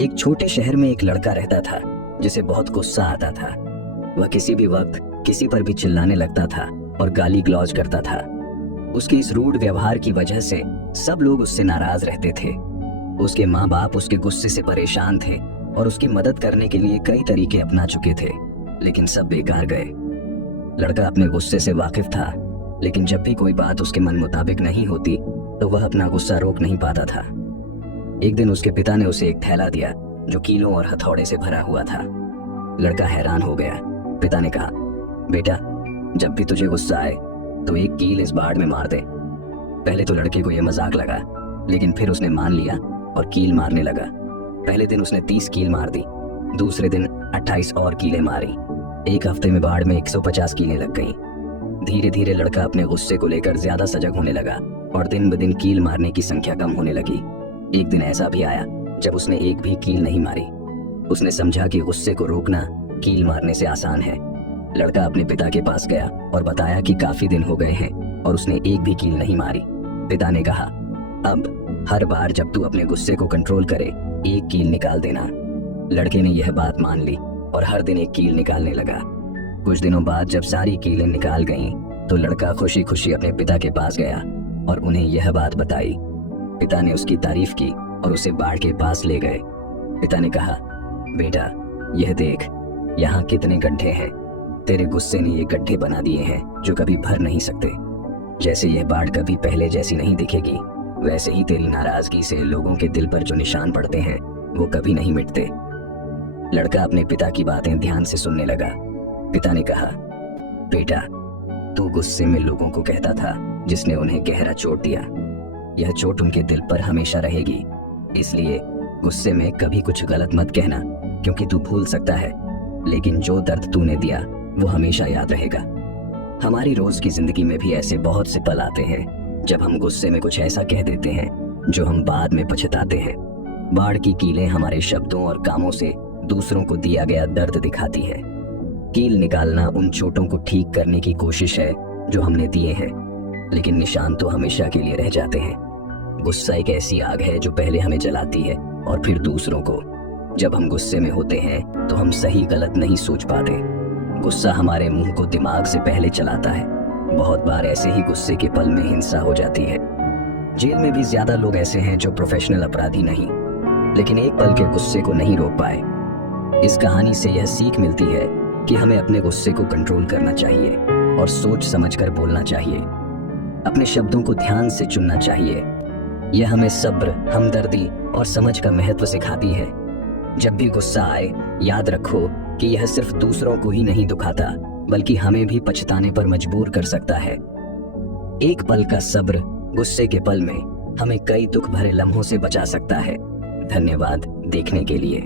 एक छोटे शहर में एक लड़का रहता था जिसे बहुत गुस्सा आता था। वह किसी भी वक्त किसी पर भी चिल्लाने लगता था और गाली गलौज करता था। उसके इस रूड व्यवहार की वजह से सब लोग उससे नाराज रहते थे। उसके माँ बाप उसके गुस्से से परेशान थे और उसकी मदद करने के लिए कई तरीके अपना चुके थे, लेकिन सब बेकार गए। लड़का अपने गुस्से से वाकिफ था, लेकिन जब भी कोई बात उसके मन मुताबिक नहीं होती तो वह अपना गुस्सा रोक नहीं पाता था। एक दिन उसके पिता ने उसे एक थैला दिया जो कीलों और हथौड़े से भरा हुआ था। लड़का हैरान हो गया। पिता ने कहा, बेटा, जब भी तुझे गुस्सा आए तो एक कील इस बाड़ में मार दे। पहले तो लड़के को यह मजाक लगा, लेकिन फिर उसने मान लिया और कील मारने लगा। पहले दिन उसने 30 कील मार दी, दूसरे दिन 28 और कीलें मारी। एक हफ्ते में बाड़ में 150 कीलें लग गईं। धीरे धीरे लड़का अपने गुस्से को लेकर ज्यादा सजग होने लगा और दिन ब दिन कील मारने की संख्या कम होने लगी। एक दिन ऐसा भी आया जब उसने एक भी कील नहीं मारी। उसने समझा कि गुस्से को रोकना कील मारने से आसान है। लड़का अपने पिता के पास गया और बताया कि काफी दिन हो गए हैं और उसने एक भी कील नहीं मारी। पिता ने कहा, अब हर बार जब तू अपने गुस्से को कंट्रोल करे, एक कील निकाल देना। लड़के ने यह बात मान ली और हर दिन एक कील निकालने लगा। कुछ दिनों बाद जब सारी कीलें निकाल गईं, तो लड़का खुशी खुशी अपने पिता के पास गया और उन्हें यह बात बताई। पिता ने उसकी तारीफ की और उसे बाढ़ के पास ले गए। पिता ने कहा, बेटा, यह देख, यहाँ कितने गड्ढे हैं। तेरे गुस्से ने ये गड्ढे बना दिए हैं जो कभी भर नहीं सकते। जैसे यह बाढ़ कभी पहले जैसी नहीं दिखेगी, वैसे ही तेरी नाराजगी से लोगों के दिल पर जो निशान पड़ते हैं वो कभी नहीं मिटते। लड़का अपने पिता की बातें ध्यान से सुनने लगा। पिता ने कहा, बेटा, तू गुस्से में लोगों को कहता था जिसने उन्हें गहरा चोट दिया। यह चोट उनके दिल पर हमेशा रहेगी, इसलिए गुस्से में कभी कुछ गलत मत कहना, क्योंकि तू भूल सकता है, लेकिन जो दर्द तूने दिया वो हमेशा याद रहेगा। हमारी रोज की जिंदगी में भी ऐसे बहुत से पल आते हैं जब हम गुस्से में कुछ ऐसा कह देते हैं जो हम बाद में पछताते हैं। बाढ़ की कीलें हमारे शब्दों और कामों से दूसरों को दिया गया दर्द दिखाती है। कील निकालना उन चोटों को ठीक करने की कोशिश है जो हमने दिए हैं, लेकिन निशान तो हमेशा के लिए रह जाते हैं। गुस्सा एक ऐसी आग है जो पहले हमें जलाती है और फिर दूसरों को। जब हम गुस्से में होते हैं तो हम सही गलत नहीं सोच पाते। गुस्सा हमारे मुंह को दिमाग से पहले चलाता है। बहुत बार ऐसे ही गुस्से के पल में हिंसा हो जाती है। जेल में भी ज्यादा लोग ऐसे हैं जो प्रोफेशनल अपराधी नहीं, लेकिन एक पल के गुस्से को नहीं रोक पाए। इस कहानी से यह सीख मिलती है कि हमें अपने गुस्से को कंट्रोल करना चाहिए और सोच समझकर बोलना चाहिए। अपने शब्दों को ध्यान से चुनना चाहिए। यह हमें सब्र, हमदर्दी और समझ का महत्व सिखाती है। जब भी गुस्सा आए, याद रखो कि यह सिर्फ दूसरों को ही नहीं दुखाता, बल्कि हमें भी पछताने पर मजबूर कर सकता है। एक पल का सब्र गुस्से के पल में हमें कई दुख भरे लम्हों से बचा सकता है। धन्यवाद देखने के लिए।